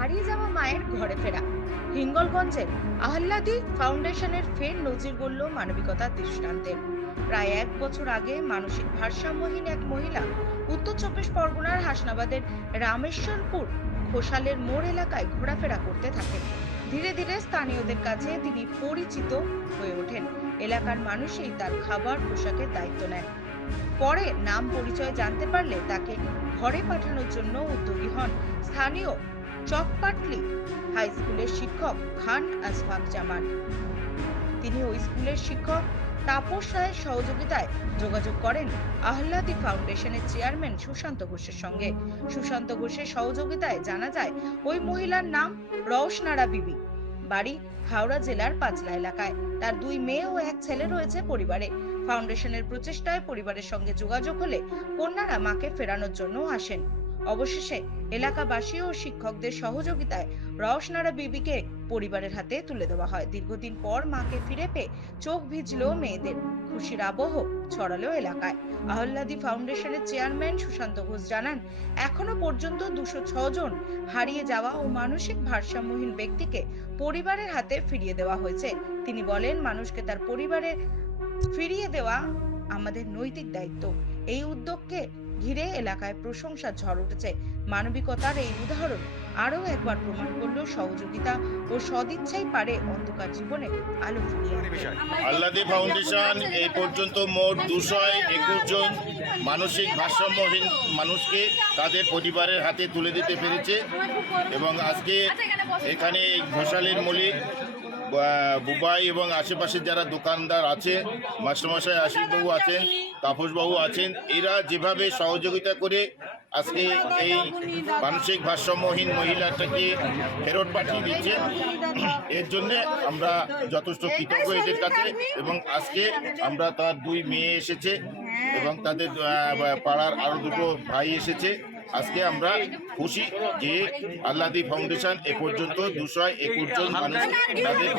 হারিয়ে যাওয়া মায়ের ঘরে ফেরা। হিঙ্গলগঞ্জে আহ্লাদি ফাউন্ডেশনের ফের নজির গড়ল মানবিকতার দৃষ্টান্তে। প্রায় এক বছর আগে মানসিক ভারসাম্যহীন এক মহিলা উত্তর চব্বিশ পরগনার হাসনাবাদের রামেশ্বরপুর ঘোষালের মোড় এলাকায় ঘোরাফেরা করতে থাকেন ধীরে ধীরে স্থানীয়দের কাছে তিনি পরিচিত হয়ে ওঠেন। এলাকার মানুষই তার খাবার, পোশাকের দায়িত্ব নেন। পরে নাম পরিচয় জানতে পারলে তাকে ঘরে পাঠানোর জন্য উদ্যোগী হন স্থানীয় চকপাটলি হাই স্কুলের শিক্ষক খান আসফাক জামান। তিনি ওই স্কুলের শিক্ষক তাপস রায়ের সহযোগিতায় যোগাযোগ করেন আহ্লাদি ফাউন্ডেশনের চেয়ারম্যান সুশান্ত ঘোষের সঙ্গে। সুশান্ত ঘোষের সহযোগিতায় জানা যায়, ওই মহিলার নাম রওশনারা বিবি। বাড়ি হাওড়া জেলার পাঁচলা এলাকায়। তার দুই মেয়ে ও এক ছেলে রয়েছে পরিবারে। ফাউন্ডেশনের প্রচেষ্টায় পরিবারের সঙ্গে যোগাযোগ হলে কন্যারা মাকে ফেরানোর জন্য আসেন। অবশেষে এলাকাবাসী ও শিক্ষকদের সহযোগিতায় রওশনারা বিবিকে পরিবারের হাতে তুলে দেওয়া হয়। দীর্ঘদিন পর মাকে ফিরে পেয়ে চোখ ভিজল মেয়েদের। খুশির আবহ ছড়ালো এলাকায়। আহ্লাদি ফাউন্ডেশনের চেয়ারম্যান সুশান্ত ঘোষ জানান, এখনও পর্যন্ত দুশো জন হারিয়ে যাওয়া ও মানসিক ভারসাম্যহীন ব্যক্তিকে পরিবারের হাতে ফিরিয়ে দেওয়া হয়েছে। তিনি বলেন, মানুষকে তার পরিবারে ফিরিয়ে দেওয়া আমাদের নৈতিক দায়িত্ব। এই উদ্যোগকে ঘিরে এলাকায় প্রশংসার ঝড় উঠেছে। মানবিকতার এই উদাহরণ আরও একবার প্রমাণ করল সহযোগিতা ও সদিচ্ছাই পারে অন্ধকার জীবনে আলো ফিরিয়ে। আল্লাদি ফাউন্ডেশন এই পর্যন্ত মোট দুশো একুশ জন মানসিক ভারসাম্যহীন মানুষকে তাদের পরিবারের হাতে তুলে দিতে পেরেছে এবং আজকে এখানে ঘোষালের মলিক বুবাই এবং আশেপাশের যারা দোকানদার আছে, মাস্টারমশাই আশিসবাবু আছেন, তাপসবাবু আছেন, এরা যেভাবে সহযোগিতা করে আজকে এই মানসিক ভারসাম্যহীন মহিলাটাকে ফেরত পাঠিয়ে দিচ্ছে, এর জন্যে আমরা যথেষ্ট কৃতজ্ঞ এদের কাছে এবং আজকে আমরা তার দুই মেয়ে এসেছে এবং তাদের পাড়ার আরও দুটো ভাই এসেছে। আজকে আমরা খুশি যে আল্লাদি ফাউন্ডেশন এ পর্যন্ত দুশো একুশ জন মানুষ তাদের।